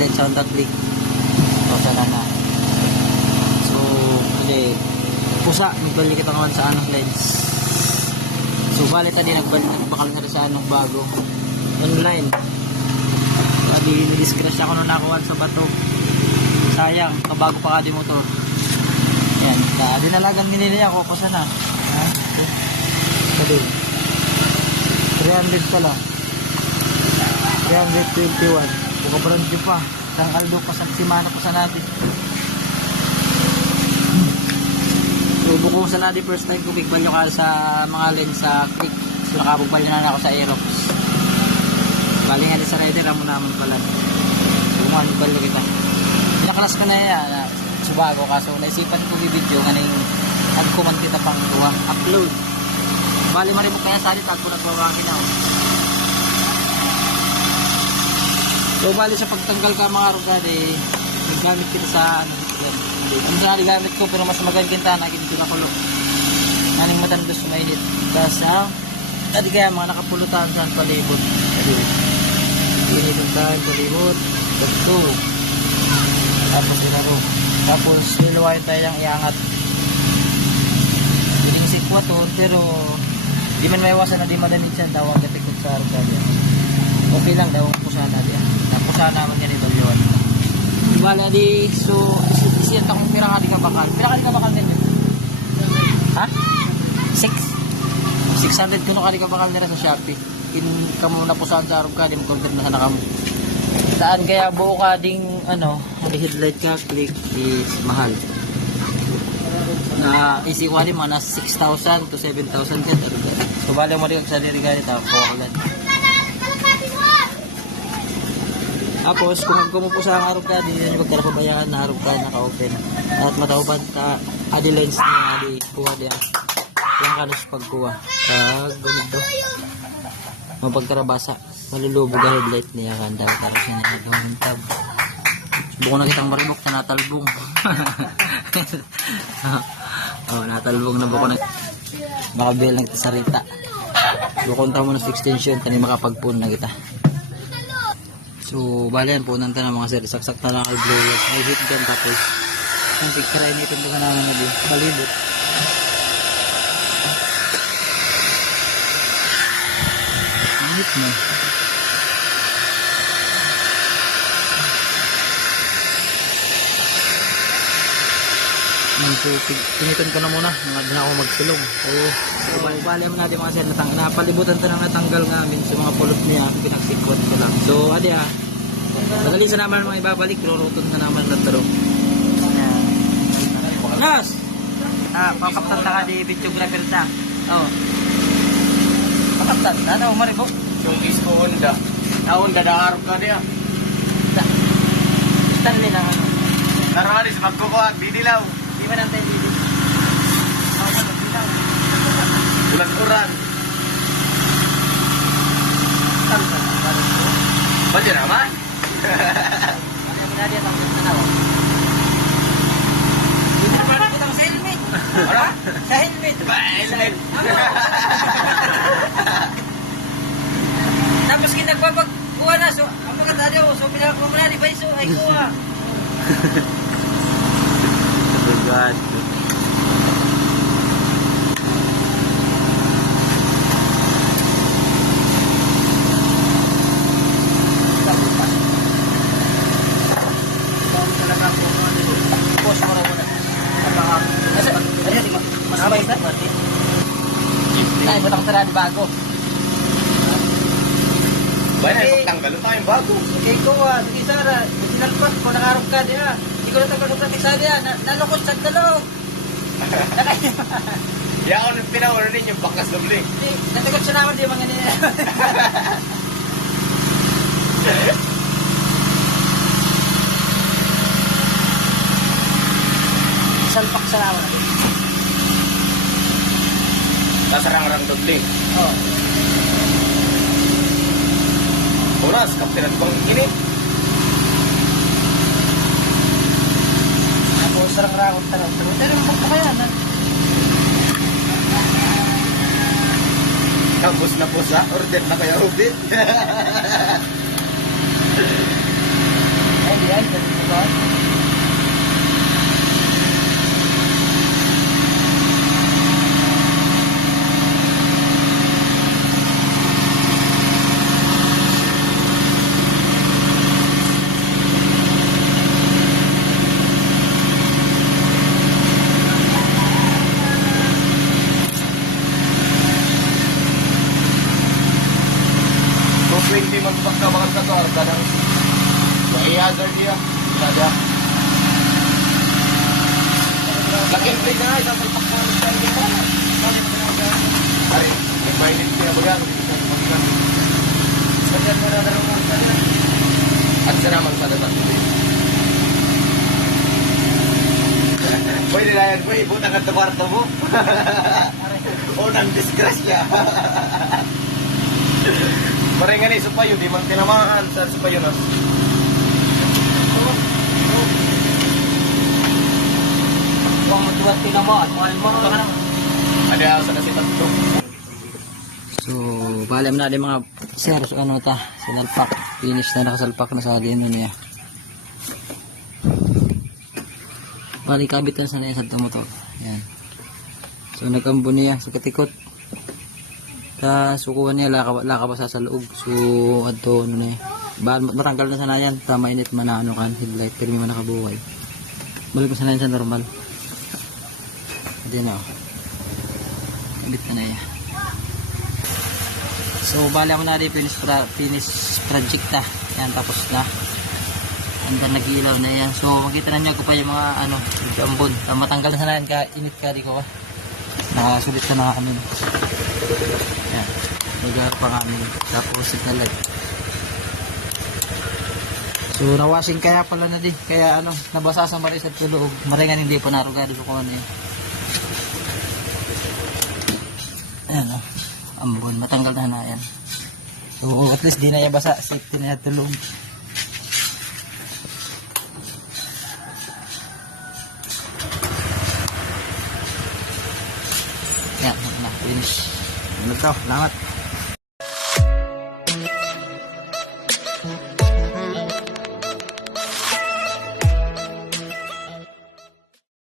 lens sa Honda Click. So sana na. So kasi pusa nagbalik kita kawan sa anong lens. So balik ka din nagbakal na rin sa anong bago online. Sabi ni-discrash ako nung nakuha sa bato. Sayang, kabago pa ka di motor. Yan, dinalagan nila ako ko sana. Sabi 300 pala. 321. Buka brand new pa. Tangkaldo pa sa simana pa sa natin. So buko sa natin first time ko bigban nyo ka sa mga lens sa Click. So nakabugbalyo na ako sa Aerox. Bali nga sa rider amo naman pala. Bukan balo kita. Nakalas ka na yan. Subago kaso naisipan ko i-video nganing agkuman kita pang upload. Bali maribok kaya salit ako nagbawagin ako. So bali sa pagtanggal ka mga rugad naggamit kita sa hindi na gamit ko pero mas magaganda na ginto na kulo. Naning matandos mainit. Tapos tadi kaya mga nakapulutan sa palibot. Ini tentang palibot. Betul. Tapos ilaro. Tapos niluwain tayo yung iangat. Hindi sikwa to pero di man maiwasan na di madanit siya daw ang katikot sa rugad. Okay lang daw ang pusana diyan. Napusana naman yan ito yun. Wala di so isiyan takong pira ka di ka bakal. Pira ka di ka bakal din. Ha? 600 kuno ka di ka bakal nila sa Shopee. In kamo napusahan sa arog ka di mo counter na sana kamo. Saan kaya buo ka ding headlight ka Click is mahal. Na isi wali mga 6,000 to 7,000 ka. So bale mo rin sa diri ka dito po agad. Tapos kung magkumupo sa arog ka di nyo magkarapabayaan na arog ka naka-open. At matauban ka adi lens niya adi kuha diya. Yung kanus pagkuha. Ganito. Mapagkarabasa. Malulubog ang headlight niya kanda. Tapos yun na yung tab. Buko na kitang marimok na natalbong. Natalbong na buko na. Makabel lang kita sa rita. Bukunta mo na sa extension. Tani makapagpun na kita. So, bali yan po nanta ng mga sir. Saksak na lang kay blue light. May hit dyan tapos. Ang picture ay nipin ka naman na din. Palibot. Ang hit mo. So, piniton ko na muna. Hindi na ako magsilong. So, bali mo natin mga sir. Napalibutan ito nang natanggal namin sa mga pulot niya. Pinagsikwat ko lang. So, adi madali sa naman mga ibabalik. Ruruton na naman na taro. Nas! Pakaptan na ka di videographer na. Pakaptan na. Ano, maribok? Yung is ko Honda. Honda na harap ka niya. Stanley lang ano. Naramali sa magkukuha. Binilaw. Di ba nantay dito? Ulan-uran. Ba't yun naman? Ano yung nadia ang tanaw? Dito naman ako sa helmet. Ano? Sa helmet. Helmet. Tapos kinagpapagkuha na. So, ang pagkatadyo. So, pinakakuha na. Di ba iso? Ay kuha. God. Ay, butang tara di bago. Bayan ay pagtanggal tayong bago. Okay ko sige Sara, sinalpas ko nakarap ka diha. Hindi ko na tagal sa isa diha, nalukot sa dalaw. Kaya ako nung pinawala ninyo bakas doble. Natagot siya naman di mga niya. Salpak sa naman. Nasarang-rang doble. Oo. Oras, kaptiran bang init. Ako sarang-rangot tanong. Pero yung pagkakayan ha. Tapos na po sa order na kaya ubit. Ay, ba? So 20 man pagkabakan ka to, arka ng i-hazard niya. Nada. Laking play na, isasalpak ko ang style niya. Ari, nag-mainit siya baga. Ganyan mo na dalawang mga style. At siya naman sa dapat. Boy, nilayan boy, butang at kwarto mo. Unang disgrasya. Marengan ni supayo, di man tinamaan sa supayo na. Kung matuwat tinamaan, mahal mo ka na. Ada sa kasi tatlo. So, balam na din mga sir, so ano ta, sinalpak, finish na nakasalpak na sa din niya. Bali kabit na sa niya sa motor. Yan. So nagambo niya sa katikot. Ta sukuan niya laka pa sa loob. So adto ano ni. Matanggal na sana yan, ta mainit man na ano kan headlight pero man nakabuhay. Balik sa sa normal. Diyan na. Kabit na niya. So bala mo na din finish project ta. Yan tapos na. Hanggang nag-ilaw na yan. So makita na niyo ko pa yung mga ano, ambon. Matanggal na sana yan ka init ka di ko. Nakasulit na kami. Yan. Lugar pa kami. Tapos signal light. So nawashing kaya pala na din. Kaya ano, nabasa sa maris at tulog. Maringan hindi pa narugado sa kuha niya. Ayan o. Ambon. Matanggal na yan. So at least di na yan basa. Safety na yan tulog. Yan. Finish. Salamat.